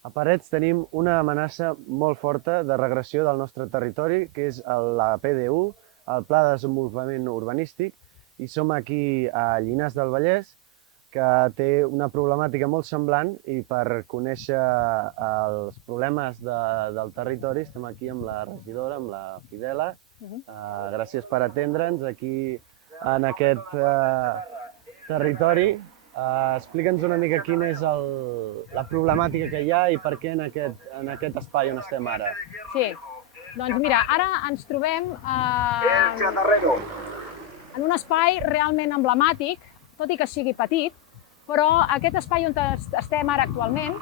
A Parets tenim una amenaça molt forta de regressió del nostre territori, que és la PDU, el Pla de Desenvolupament Urbanístic, i som aquí a Llinars del Vallès, que té una problemàtica molt semblant, i per conèixer els problemes del territori estem aquí amb la regidora, amb la Fidela. Gràcies per atendre'ns aquí en aquest territori. Explica'ns una mica quina és la problemàtica que hi ha i per què en aquest espai on estem ara. Sí, doncs mira, ara ens trobem en un espai realment emblemàtic, tot i que sigui petit, però aquest espai on estem ara actualment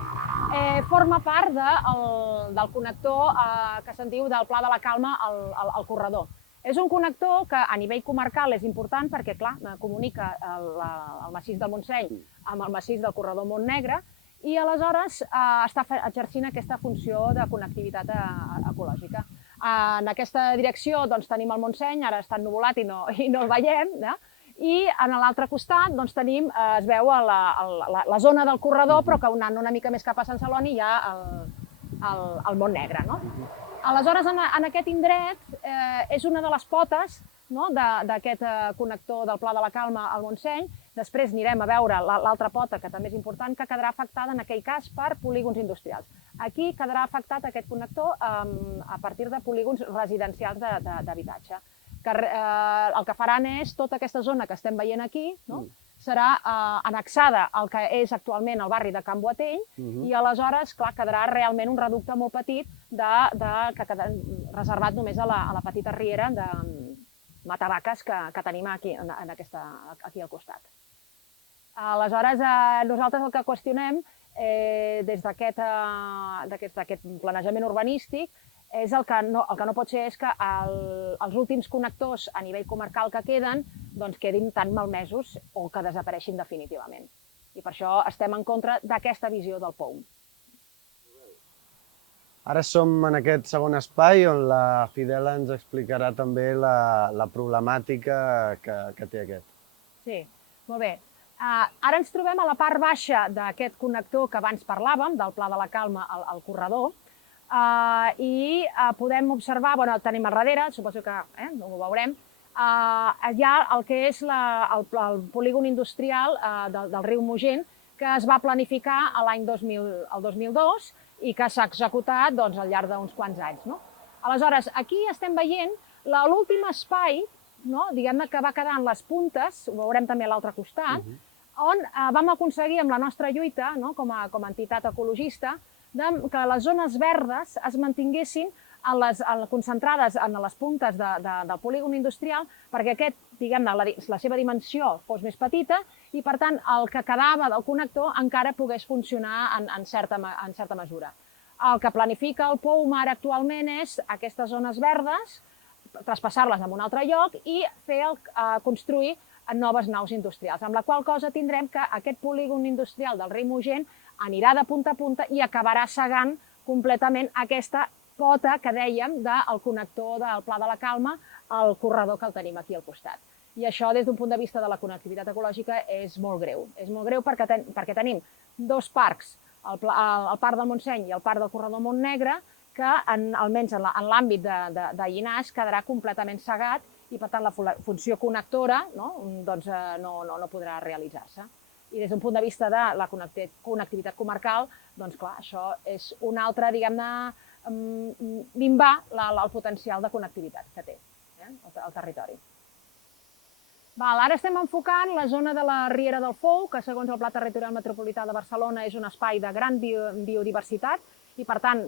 forma part del connector que se'n diu del Pla de la Calma al corredor. És un connector que a nivell comarcal és important perquè, clar, comunica el massís del Montseny amb el massís del corredor Montnegre i aleshores està exercint aquesta funció de connectivitat ecològica. En aquesta direcció tenim el Montseny, ara està ennuvolat i no el veiem, i en l'altre costat es veu la zona del corredor, però que anant una mica més cap a Sant Celoni hi ha el Montnegre. Aleshores, en aquest indret és una de les potes d'aquest connector del Pla de la Calma al Montseny. Després anirem a veure l'altra pota, que també és important, que quedarà afectada en aquell cas per polígons industrials. Aquí quedarà afectat aquest connector a partir de polígons residencials d'habitatge. El que faran és tota aquesta zona que estem veient aquí, serà annexada al que és actualment el barri de Can Boatell i aleshores, clar, quedarà realment un reducte molt petit reservat només a la petita riera de matavaques que tenim aquí al costat. Aleshores, nosaltres el que qüestionem des d'aquest planejament urbanístic és el que no pot ser és que els últims connectors a nivell comarcal que queden quedin tan malmesos o que desapareixin definitivament. I per això estem en contra d'aquesta visió del POUM. Ara som en aquest segon espai on la Fidela ens explicarà també la problemàtica que té aquest. Sí, molt bé. Ara ens trobem a la part baixa d'aquest connector que abans parlàvem, del Pla de la Calma al corredor, i podem observar, tenim a darrere, suposo que no ho veurem, hi ha el que és el polígon industrial del riu Mogent, que es va planificar l'any 2002 i que s'ha executat al llarg d'uns quants anys. Aleshores, aquí estem veient l'últim espai, diguem-ne, que va quedar en les puntes, ho veurem també a l'altre costat, on vam aconseguir amb la nostra lluita, com a entitat ecologista, que les zones verdes es mantinguessin concentrades en les puntes del polígon industrial perquè la seva dimensió fos més petita i, per tant, el que quedava del connector encara pogués funcionar en certa mesura. El que planifica el POUM ara actualment és aquestes zones verdes, traspassar-les a un altre lloc i construir noves naus industrials, amb la qual cosa tindrem que aquest polígon industrial del riu Mogent anirà de punta a punta i acabarà cegant completament aquesta pota que dèiem del connector del Pla de la Calma al corredor que el tenim aquí al costat. I això, des d'un punt de vista de la connectivitat ecològica, és molt greu. És molt greu perquè tenim dos parcs, el parc del Montseny i el parc del corredor Montnegre, que almenys en l'àmbit de Llinars quedarà completament cegat i, per tant, la funció connectora no podrà realitzar-se. I des d'un punt de vista de la connectivitat comarcal, doncs clar, això és un altre, diguem-ne, minvar el potencial de connectivitat que té el territori. Ara estem enfocant la zona de la Riera del Fou, que segons el Pla Territorial Metropolità de Barcelona és un espai de gran biodiversitat i, per tant,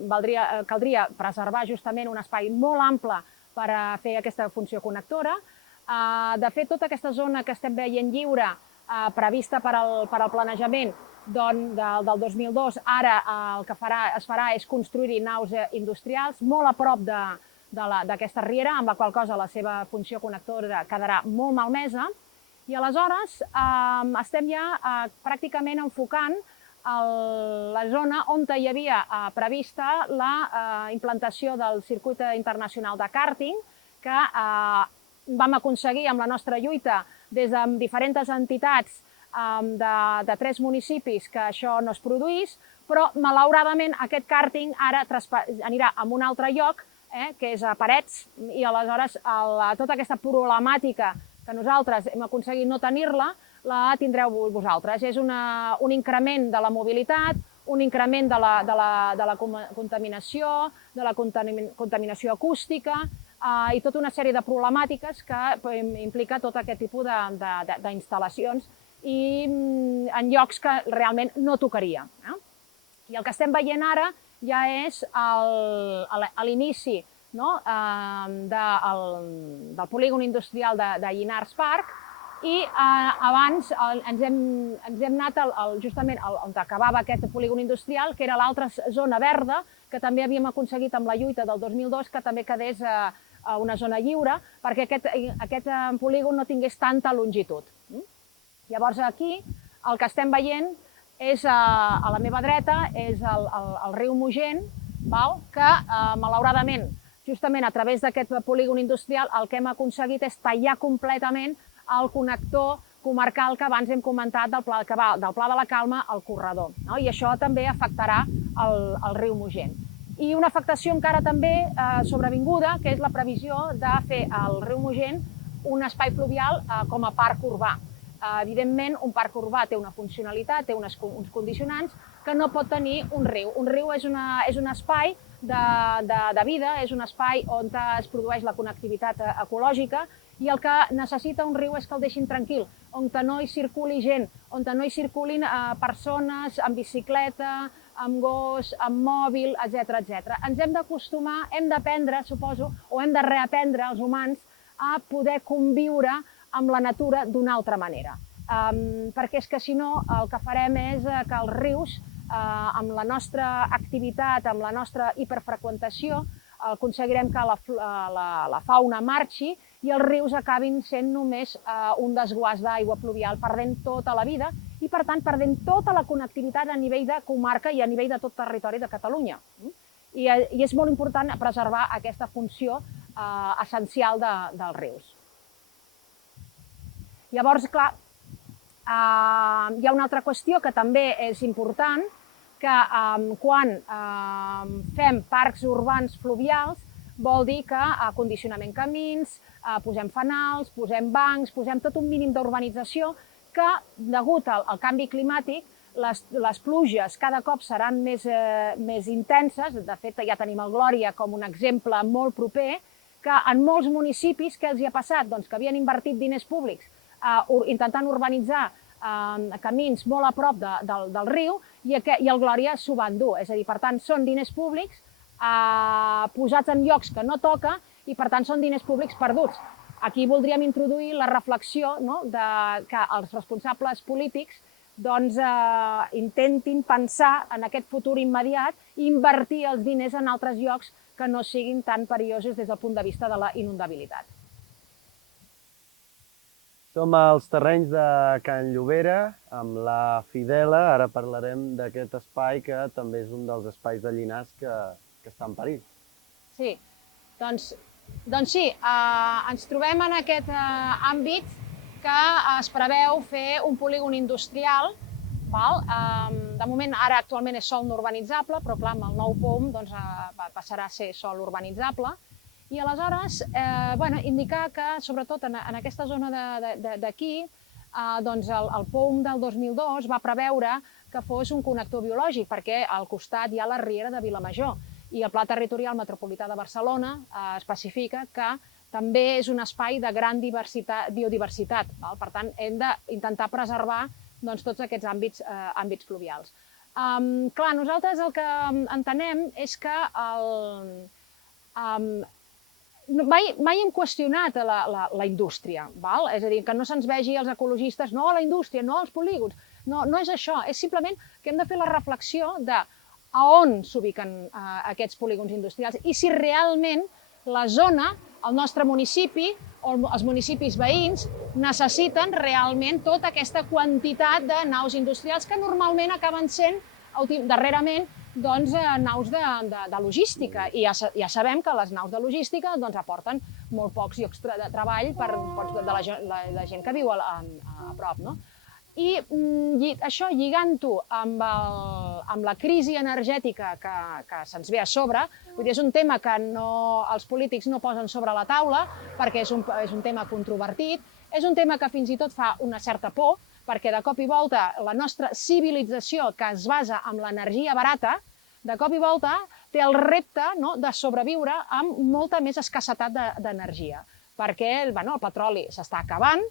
caldria preservar justament un espai molt ample per fer aquesta funció connectora. De fet, tota aquesta zona que estem veient lliure, prevista per al planejament del 2002, ara el que es farà és construir naus industrials molt a prop d'aquesta riera, amb la qual cosa la seva funció connectora quedarà molt malmesa, i aleshores estem ja pràcticament enfocant la zona on hi havia prevista la implantació del circuit internacional de kàrting, que vam aconseguir amb la nostra lluita des de diferents entitats de 3 municipis que això no es produís, però malauradament aquest càrting ara anirà a un altre lloc, que és a Parets, i aleshores tota aquesta problemàtica que nosaltres hem aconseguit no tenir-la, la tindreu vosaltres. És un increment de la mobilitat, un increment de la contaminació, de la contaminació acústica i tota una sèrie de problemàtiques que implica tot aquest tipus d'instal·lacions i en llocs que realment no tocaria. I el que estem veient ara ja és a l'inici del polígon industrial de Llinars Park, i abans ens hem anat justament on acabava aquest polígon industrial, que era l'altra zona verda, que també havíem aconseguit amb la lluita del 2002 que també quedés a una zona lliure, perquè aquest polígon no tingués tanta longitud. Llavors aquí el que estem veient és, a la meva dreta, és el riu Mogent, que malauradament, justament a través d'aquest polígon industrial, el que hem aconseguit és tallar completament el connector comarcal que abans hem comentat que va del Pla de la Calma al corredor. I això també afectarà el riu Mogent. I una afectació encara també sobrevinguda, que és la previsió de fer al riu Mogent un espai fluvial com a parc urbà. Evidentment, un parc urbà té una funcionalitat, té uns condicionants que no pot tenir un riu. Un riu és un espai de vida, és un espai on es produeix la connectivitat ecològica, i el que necessita un riu és que el deixin tranquil, on no hi circuli gent, on no hi circulin persones amb bicicleta, amb gos, amb mòbil, etc. Ens hem d'acostumar, hem d'aprendre, suposo, o hem de reaprendre els humans a poder conviure amb la natura d'una altra manera. Perquè és que si no el que farem és que els rius, amb la nostra activitat, amb la nostra hiperfreqüentació, aconseguirem que la fauna marxi i els rius acabin sent només un desguàs d'aigua pluvial, perdent tota la vida i, per tant, perdent tota la connectivitat a nivell de comarca i a nivell de tot territori de Catalunya. I és molt important preservar aquesta funció essencial dels rius. Llavors, clar, hi ha una altra qüestió que també és important, que quan fem parcs urbans fluvials vol dir que condicionament camins, posem fanals, posem bancs, posem tot un mínim d'urbanització que, degut al canvi climàtic, les pluges cada cop seran més intenses. De fet, ja tenim el Glòria com un exemple molt proper, que en molts municipis què els hi ha passat? Doncs que havien invertit diners públics intentant urbanitzar camins molt a prop del riu i el Glòria s'ho va endur. És a dir, per tant, són diners públics posats en llocs que no toca i, per tant, són diners públics perduts. Aquí voldríem introduir la reflexió que els responsables polítics intentin pensar en aquest futur immediat i invertir els diners en altres llocs que no siguin tan perillosos des del punt de vista de la inundabilitat. Som als terrenys de Can Llobera, amb la Fidela. Ara parlarem d'aquest espai que també és un dels espais de Llinars que està en perill. Sí, doncs sí, ens trobem en aquest àmbit que es preveu fer un polígon industrial. De moment, ara actualment és sòl no urbanitzable, però clar, amb el nou POUM passarà a ser sòl urbanitzable. I aleshores, indicar que, sobretot en aquesta zona d'aquí, el POUM del 2002 va preveure que fos un connector biològic, perquè al costat hi ha la riera de Vilamajor. I el Pla Territorial Metropolità de Barcelona especifica que també és un espai de gran biodiversitat. Per tant, hem d'intentar preservar tots aquests àmbits fluvials. Clar, nosaltres el que entenem és que mai hem qüestionat la indústria, és a dir, que no se'ns vegi els ecologistes, no a la indústria, no als polígons, no és això, és simplement que hem de fer la reflexió de a on s'ubiquen aquests polígons industrials i si realment la zona, el nostre municipi o els municipis veïns necessiten realment tota aquesta quantitat de naus industrials que normalment acaben sent, darrerament, naus de logística. I ja sabem que les naus de logística aporten molt pocs llocs de treball per la gent que viu a prop. I això, lligant-ho amb la crisi energètica que se'ns ve a sobre, vull dir, és un tema que els polítics no posen sobre la taula perquè és un tema controvertit, és un tema que fins i tot fa una certa por, perquè de cop i volta la nostra civilització, que es basa en l'energia barata, de cop i volta té el repte de sobreviure amb molta més escassetat d'energia, perquè el petroli s'està acabant,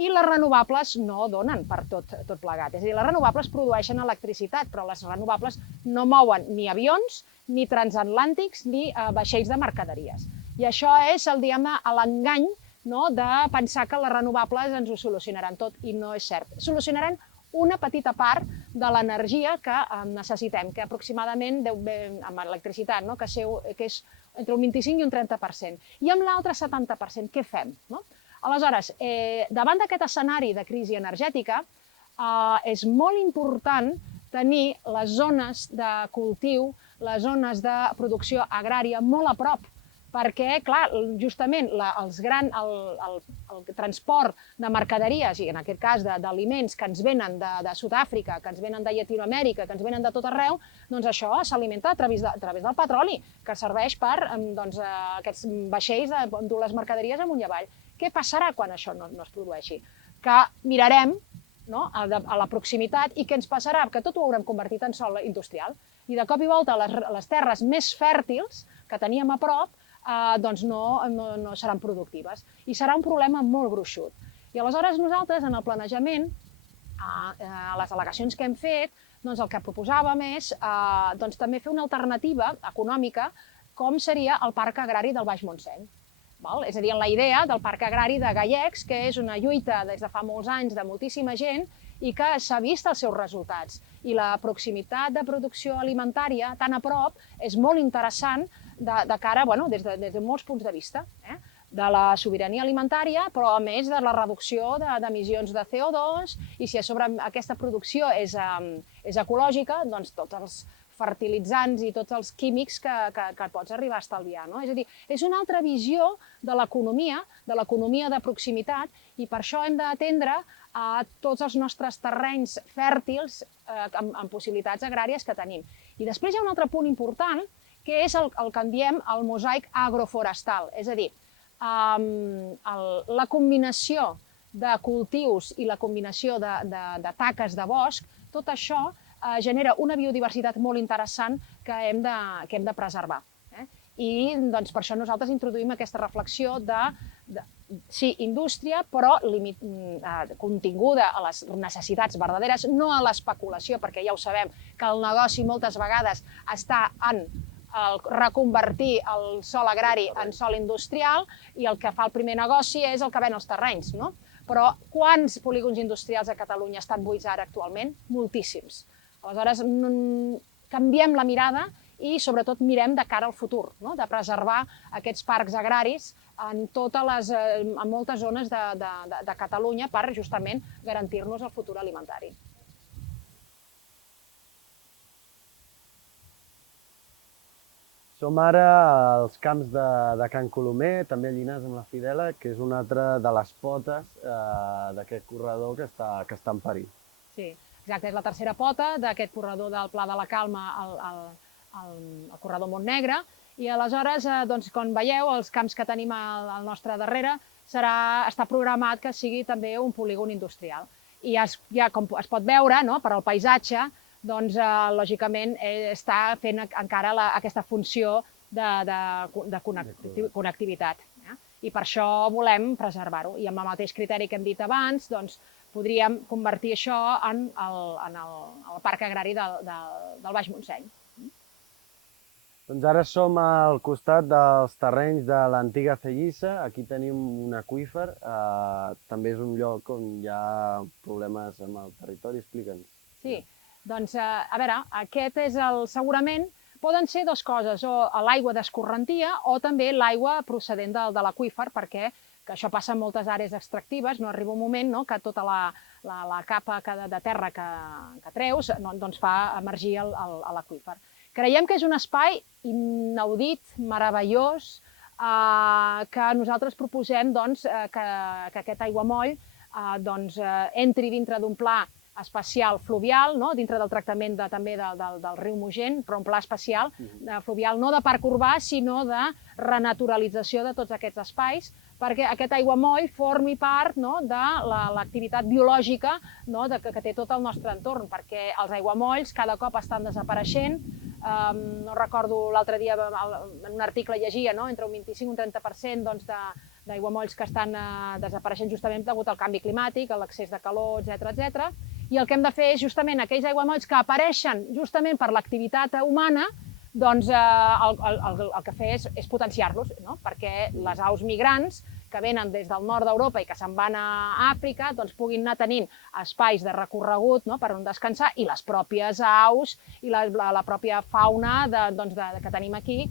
i les renovables no donen per tot plegat. És a dir, les renovables produeixen electricitat, però les renovables no mouen ni avions, ni transatlàntics, ni vaixells de mercaderies. I això és l'engany de pensar que les renovables ens ho solucionaran tot, i no és cert. Solucionaran una petita part de l'energia que necessitem, que aproximadament amb electricitat, que és entre un 25 i un 30%. I amb l'altre 70%, què fem? Aleshores, davant d'aquest escenari de crisi energètica, és molt important tenir les zones de cultiu, les zones de producció agrària molt a prop, perquè, clar, justament el transport de mercaderies, i en aquest cas d'aliments que ens venen de Sud-àfrica, que ens venen de Llatinoamèrica, que ens venen de tot arreu, doncs això s'alimenta a través del petroli, que serveix per aquests vaixells dur les mercaderies amunt i avall. Què passarà quan això no es produeixi? Que mirarem a la proximitat i què ens passarà? Que tot ho haurem convertit en sòl industrial. I de cop i volta les terres més fèrtils que teníem a prop doncs no seran productives. I serà un problema molt gruixut. I aleshores nosaltres, en el planejament, a les al·legacions que hem fet, doncs el que proposàvem és també fer una alternativa econòmica com seria el Parc Agrari del Baix Montseny. És a dir, la idea del Parc Agrari de Gallecs, que és una lluita des de fa molts anys de moltíssima gent i que s'ha vist els seus resultats. I la proximitat de producció alimentària tan a prop és molt interessant de cara, des de molts punts de vista, de la sobirania alimentària, però a més de la reducció d'emissions de CO2, i si a sobre aquesta producció és ecològica, doncs tots els fertilitzants i tots els químics que pots arribar a estalviar. És a dir, és una altra visió de l'economia de proximitat, i per això hem d'atendre a tots els nostres terrenys fèrtils amb possibilitats agràries que tenim. I després hi ha un altre punt important, que és el que en diem el mosaic agroforestal, és a dir, la combinació de cultius i la combinació de taques de bosc, tot això genera una biodiversitat molt interessant que hem de preservar. I per això nosaltres introduïm aquesta reflexió de, sí, indústria, però continguda a les necessitats verdaderes, no a l'especulació, perquè ja ho sabem, que el negoci moltes vegades està en reconvertir el sòl agrari en sòl industrial, i el que fa el primer negoci és el que ven els terrenys. Però quants polígons industrials a Catalunya estan buits ara actualment? Moltíssims. Aleshores, canviem la mirada i sobretot mirem de cara al futur, de preservar aquests parcs agraris en moltes zones de Catalunya per justament garantir-nos el futur alimentari. Som ara als camps de Can Colomer, també a Llinars amb la Fidela, que és una altra de les potes d'aquest corredor que està en perill. Sí, exacte, és la tercera pota d'aquest corredor del Pla de la Calma al corredor Montnegre, i aleshores, com veieu, els camps que tenim al nostre darrere està programat que sigui també un polígon industrial. I ja, com es pot veure, per al paisatge, doncs, lògicament, està fent encara aquesta funció de connectivitat. I per això volem preservar-ho. I amb el mateix criteri que hem dit abans, doncs, podríem convertir això en el Parc Agrari del Baix Montseny. Doncs ara som al costat dels terrenys de l'antiga Cellissa. Aquí tenim un aqüífer. També és un lloc on hi ha problemes amb el territori. Explica'ns. Sí. Doncs, a veure, aquest és segurament, poden ser dues coses, o l'aigua d'escorrentia o també l'aigua procedent de l'aqüífer, perquè això passa en moltes àrees extractives, arriba un moment que tota la capa de terra que treus fa emergir l'aqüífer. Creiem que és un espai inaudit, meravellós, que nosaltres proposem que aquest aiguamoll entri dintre d'un pla espacial fluvial, dintre del tractament també del riu Mogent, però un pla espacial fluvial no de parc urbà, sinó de renaturalització de tots aquests espais, perquè aquest aiguamoll formi part de l'activitat biològica que té tot el nostre entorn, perquè els aiguamolls cada cop estan desapareixent. No recordo, l'altre dia en un article llegia entre un 25 i un 30% d'aiguamolls que estan desapareixent justament degut al canvi climàtic, a l'excés de calor, etc. I el que hem de fer és justament aquells aiguamolls que apareixen justament per l'activitat humana, doncs el que fer és potenciar-los, perquè les aus migrants que venen des del nord d'Europa i que se'n van a Àfrica puguin anar tenint espais de recorregut per on descansar, i les pròpies aus i la pròpia fauna que tenim aquí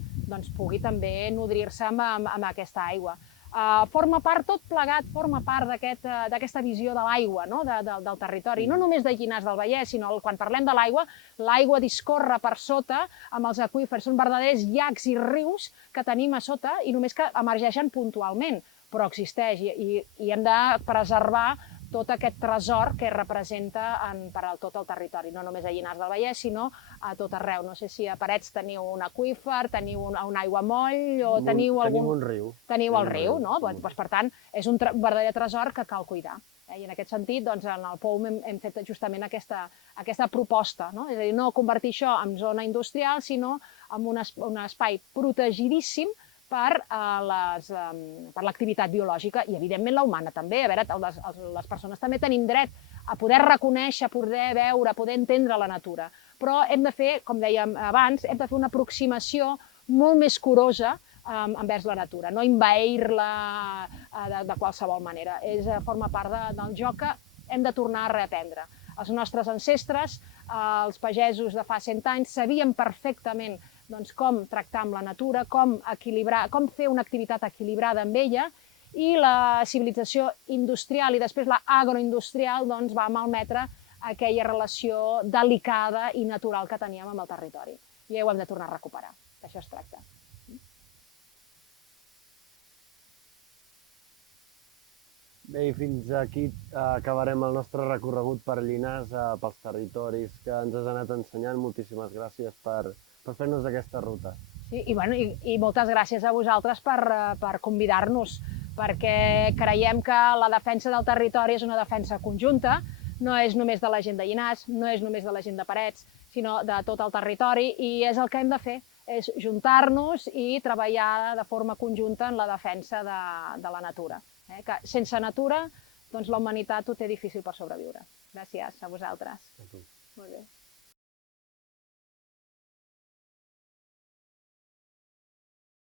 pugui també nodrir-se amb aquesta aigua. Tot plegat forma part d'aquesta visió de l'aigua, del territori, no només de Llinars del Vallès, sinó quan parlem de l'aigua discorre per sota amb els aqüífers, són verdaders llacs i rius que tenim a sota i només que emergeixen puntualment, però existeix i hem de preservar tot aquest tresor que representa per a tot el territori, no només a Llinars del Vallès, sinó a tot arreu. No sé si a Parets teniu un aqüífer, teniu un aiguamoll o teniu algun... Tenim un riu. Teniu el riu, no? Per tant, és un verdader tresor que cal cuidar. I en aquest sentit, en el POUM hem fet justament aquesta proposta, és a dir, no convertir això en zona industrial, sinó en un espai protegidíssim per l'activitat biològica i, evidentment, la humana també. A veure, les persones també tenim dret a poder reconèixer, a poder veure, a poder entendre la natura. Però hem de fer, com dèiem abans, hem de fer una aproximació molt més curosa envers la natura, no envair-la de qualsevol manera. Forma part del joc que hem de tornar a reaprendre. Els nostres ancestres, els pagesos de fa 100 anys, sabien perfectament com tractar amb la natura, com fer una activitat equilibrada amb ella, i la civilització industrial i després l'agroindustrial va malmetre aquella relació delicada i natural que teníem amb el territori. I ho hem de tornar a recuperar. D'això es tracta. Bé, i fins aquí acabarem el nostre recorregut per Llinars, pels territoris que ens has anat ensenyant. Moltíssimes gràcies per fer-nos aquesta ruta. I moltes gràcies a vosaltres per convidar-nos, perquè creiem que la defensa del territori és una defensa conjunta, no és només de la gent de Llinars, no és només de la gent de Parets, sinó de tot el territori, i és el que hem de fer, és juntar-nos i treballar de forma conjunta en la defensa de la natura. Que sense natura, la humanitat ho té difícil per sobreviure. Gràcies a vosaltres. A tu. Molt bé.